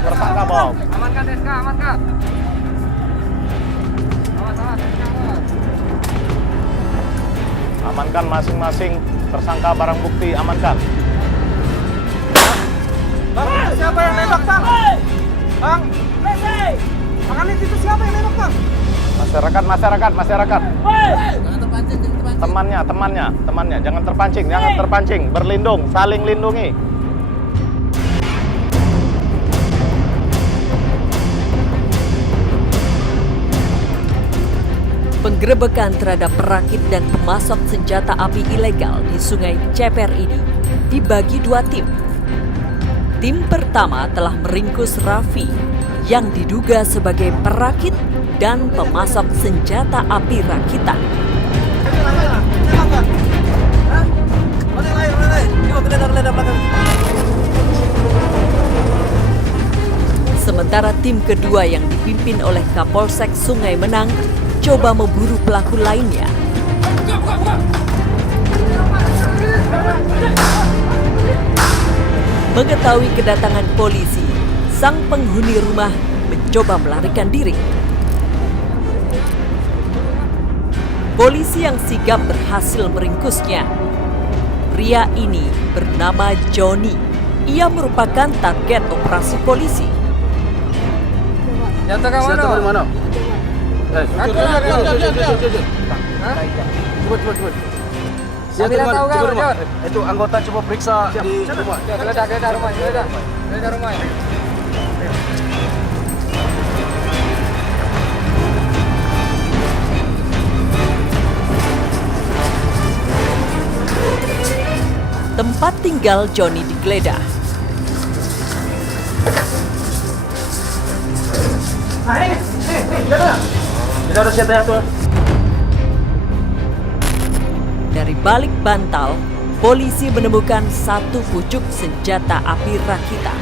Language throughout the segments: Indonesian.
Tersangka bom. Amankan SK, amankan. Awas, SK, awas. Amankan masing-masing tersangka barang bukti, amankan. Bang, itu siapa yang nembak, Bang? Bang, Bang itu siapa yang nembak, Bang? Masyarakat. Temannya, jangan terpancing, berlindung, saling lindungi. Penggerebekan terhadap perakit dan pemasok senjata api ilegal di Sungai Ceper ini dibagi dua tim. Tim pertama telah meringkus Raffi yang diduga sebagai perakit dan pemasok senjata api rakitan. Sementara tim kedua yang dipimpin oleh Kapolsek Sungai Menang coba memburu pelaku lainnya. Mengetahui kedatangan polisi, sang penghuni rumah mencoba melarikan diri. Polisi yang sigap berhasil meringkusnya. Pria ini bernama Joni. Ia merupakan target operasi polisi. Jatuh ke mana? Coba. Kami dah tahu kan, Jor? Itu anggota coba periksa di rumah. Geledah rumah. Tempat tinggal Joni digeledah. Kita udah siap ya, tuh. Dari balik bantal, polisi menemukan satu pucuk senjata api rakitan.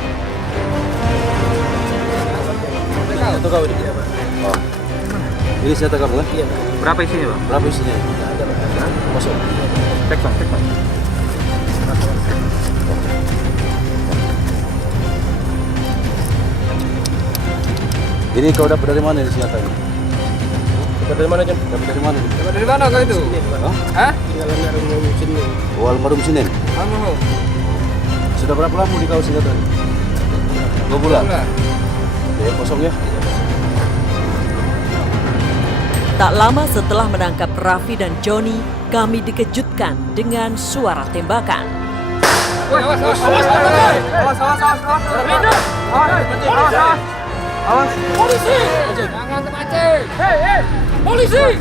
Itu kau ini. Oh. Ini senjata kamu kan? Iya. Berapa isinya, Bang? Berapa isinya? Masuk. Cek, Bang. Ini kau dapat dari mana ini senjata ini? Dapat dari mana, Jon? Dapat dari mana? Dapat dari mana kau itu? Hah? Oh, almarhum Sinen. Almarhum. Sudah berapa lama di kau senjata ini? 2 bulan. Ya, kosong ya. Tak lama setelah menangkap Raffi dan Joni, kami dikejutkan dengan suara tembakan. Awas. Polisi! Jangan terpancing. Hei! Polisi!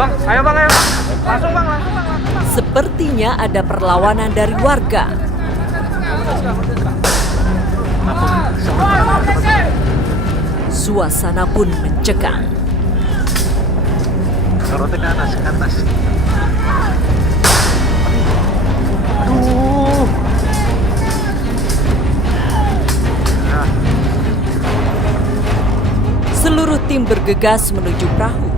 Bang, ayo. Langsung, Bang. Sepertinya ada perlawanan dari warga. Suasana pun mencekam. Sorotnya ke atas. Seluruh tim bergegas menuju perahu.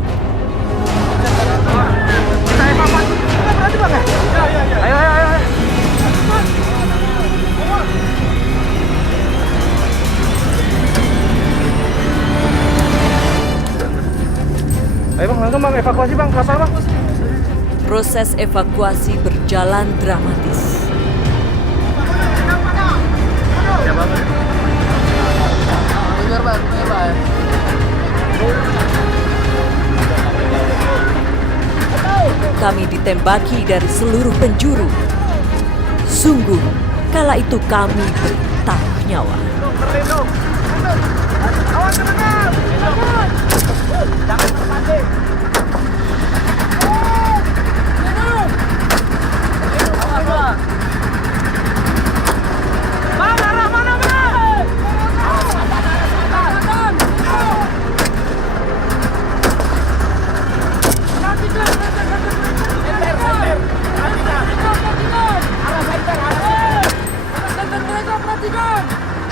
Kita evakuasi. Berarti, Bang. Ayo. Ayo, Bang, langsung, Bang, evakuasi, Bang, kapal, Bang. Proses evakuasi berjalan dramatis. Ya, Bang. Kami ditembaki dari seluruh penjuru. Sungguh, kala itu kami bertaruh nyawa. Berlindung. Awas, teman-teman. Jangan terpancing. Bang, arah mana, Bang?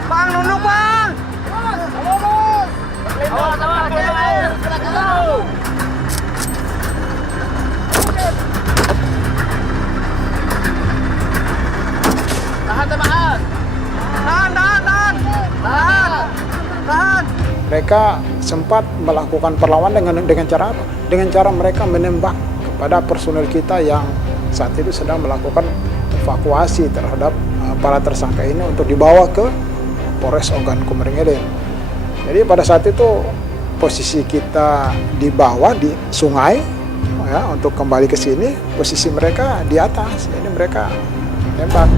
Bang, nunduk, Bang. Tahan. Mereka sempat melakukan perlawanan dengan cara apa? Dengan cara mereka menembak kepada personel kita yang saat itu sedang melakukan evakuasi terhadap para tersangka ini untuk dibawa ke Polres Ogan Komering Ilir. Jadi pada saat itu posisi kita di bawah di sungai, ya, untuk kembali ke sini, posisi mereka di atas. Jadi mereka tembak.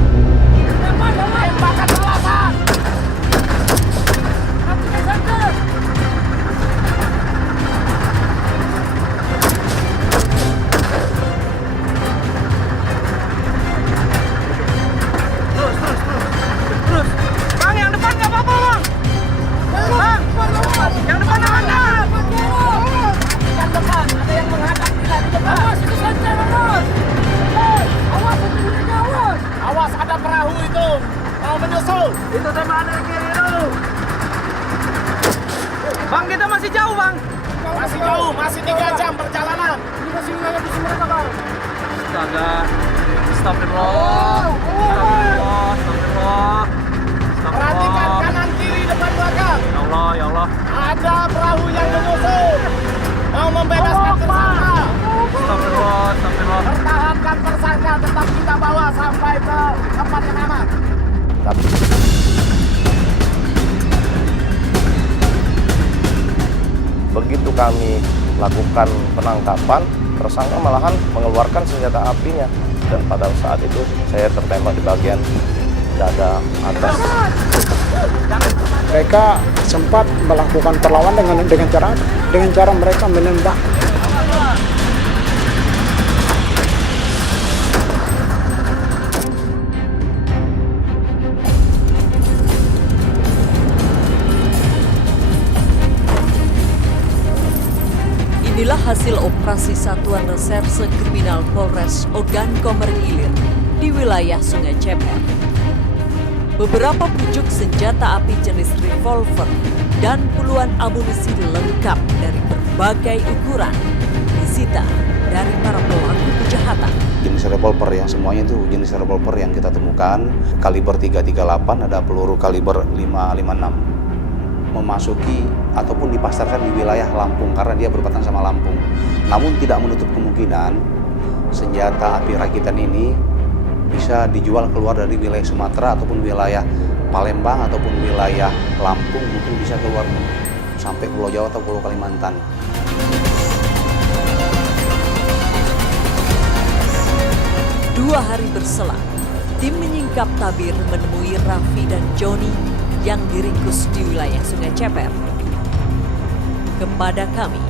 Awas, ada perahu itu mau menyusul. Itu tembakan dari kiri itu. Bang, kita masih jauh, Bang. Masih jauh, masih 3 jam perjalanan. Ini masih wilayah di mereka, Bang. Astaga. Astagfirullah. Astagfirullah. Astagfirullah. Perhatikan kanan kiri depan belakang. Ya Allah, ya Allah. Ada perahu yang menyusul. Mau membebaskan tersangka. Astagfirullah, astagfirullah. Pertahankan tersangka, tetap kita bawa sampai ke tempat yang aman. Begitu kami lakukan penangkapan, tersangka malahan mengeluarkan senjata apinya. Dan pada saat itu saya tertembak di bagian dada atas. Mereka sempat melakukan perlawanan dengan cara apa? Dengan cara mereka menembak. Inilah hasil operasi Satuan Reserse Kriminal Polres Ogan Komering Ilir di wilayah Sungai Ceper. Beberapa pucuk senjata api jenis revolver dan puluhan amunisi lengkap dari berbagai ukuran disita dari para pelaku kejahatan. Jenis revolver yang semuanya itu jenis revolver yang kita temukan kaliber 338, ada peluru kaliber 556. Memasuki ataupun dipasarkan di wilayah Lampung karena dia berbatasan sama Lampung. Namun tidak menutup kemungkinan senjata api rakitan ini bisa dijual keluar dari wilayah Sumatera ataupun wilayah Palembang ataupun wilayah Lampung, mungkin bisa keluar sampai Pulau Jawa atau Pulau Kalimantan. Dua hari berselang, tim menyingkap tabir menemui Raffi dan Joni yang diringkus di wilayah Sungai Ceper. Kepada kami,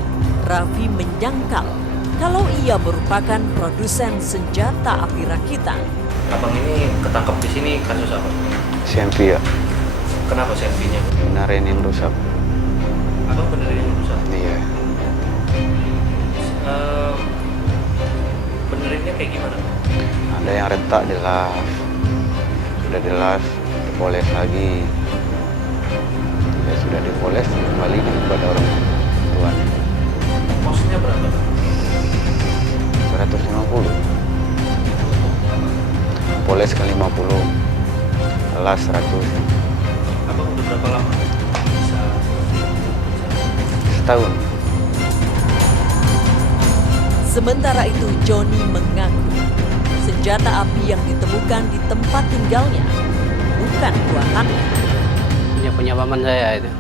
Raffi menyangkal kalau ia merupakan produsen senjata api rakitan. Abang ini ketangkap di sini kasus apa? CMV ya, Kenapa CMV-nya? benerin yang rusak. Abang benerin yang rusak? Iya, Benerinnya kayak gimana? ada yang retak di las, sudah di las, dipoles lagi. Ya sudah dipoles, kembali kepada orang tuanya. Posnya berapa? 150. Poles ke 50, las 100. Abang udah berapa lama bisa Setahun. Sementara itu Joni mengaku senjata api yang ditemukan di tempat tinggalnya bukan buatannya. Punya paman saya itu.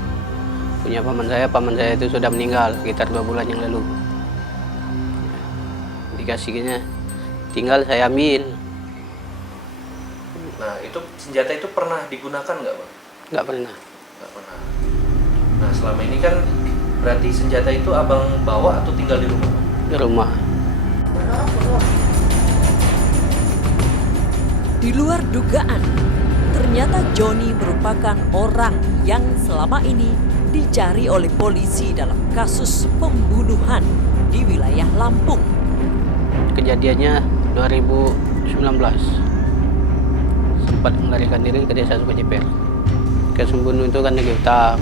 Paman saya itu sudah meninggal sekitar 2 bulan yang lalu. Dikasihnya, tinggal saya ambil. Nah, itu senjata itu pernah digunakan nggak, Bang? Nggak pernah. Nggak pernah. Nah, selama ini kan berarti senjata itu abang bawa atau tinggal di rumah? Di rumah. Di luar dugaan, ternyata Joni merupakan orang yang selama ini dicari oleh polisi dalam kasus pembunuhan di wilayah Lampung. Kejadiannya 2019. Sempat melarikan diri ke desa Sungai Ceper. Kasus pembunuh itu kan nagih utang.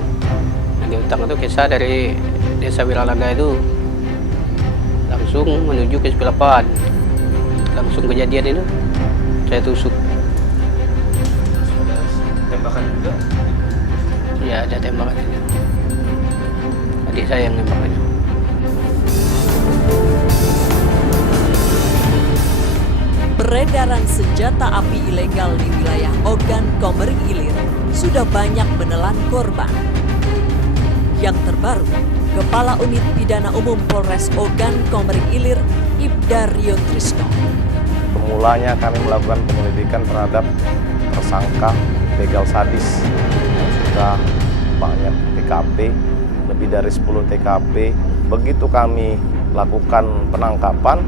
Nagih utang itu kisah dari desa Wiralaga itu langsung menuju ke Sepelapan. Langsung kejadian itu saya tusuk. Ada tembakan juga? Ya ada tembakan itu. Adik saya yang nembaknya. Peredaran senjata api ilegal di wilayah Ogan Komering Ilir sudah banyak menelan korban. Yang terbaru, Kepala Unit Pidana Umum Polres Ogan Komering Ilir, Ibda Rio Trisno. Semulanya kami melakukan penyelidikan terhadap tersangka begal sadis yang sudah banyak TKP, lebih dari 10 TKP. Begitu kami lakukan penangkapan,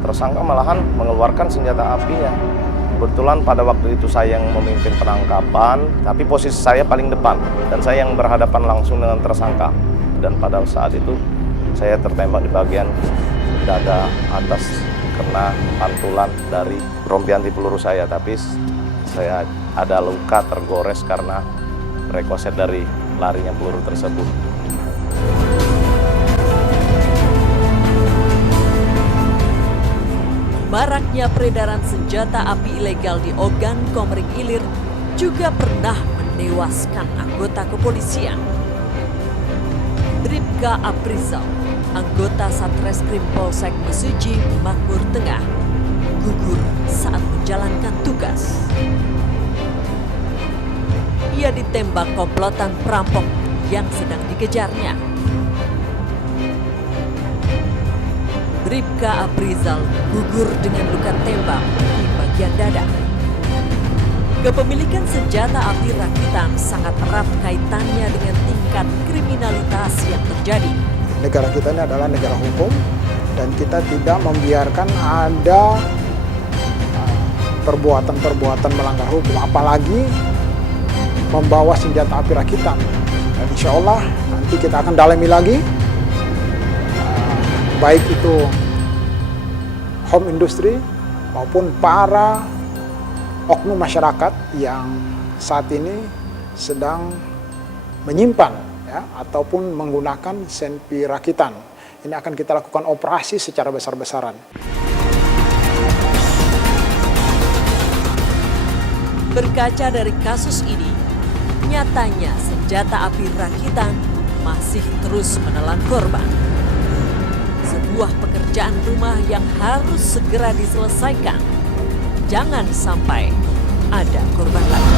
tersangka malahan mengeluarkan senjata apinya. Kebetulan pada waktu itu saya yang memimpin penangkapan, tapi posisi saya paling depan dan saya yang berhadapan langsung dengan tersangka. Dan pada saat itu saya tertembak di bagian dada atas kena pantulan dari rompi anti peluru saya, tapi saya ada luka tergores karena rekoset dari larinya peluru tersebut. Maraknya peredaran senjata api ilegal di Ogan Komering Ilir juga pernah menewaskan anggota kepolisian. Bribka Aprizal, anggota Satreskrim Polsek Mesuji, Makmur Tengah, gugur saat menjalankan tugas. Ia ditembak komplotan perampok yang sedang dikejarnya. Bribka Aprizal gugur dengan luka tembak di bagian dada. Kepemilikan senjata api rakitan sangat erat kaitannya dengan tingkat kriminalitas yang terjadi. Negara kita ini adalah negara hukum dan kita tidak membiarkan ada perbuatan-perbuatan melanggar hukum, apalagi membawa senjata api rakitan. Dan insya Allah nanti kita akan dalami lagi, baik itu home industry maupun para oknum masyarakat yang saat ini sedang menyimpan ya, ataupun menggunakan senpi rakitan. Ini akan kita lakukan operasi secara besar-besaran. Berkaca dari kasus ini, nyatanya senjata api rakitan masih terus menelan korban. Sebuah pekerjaan rumah yang harus segera diselesaikan. Jangan sampai ada korban lagi.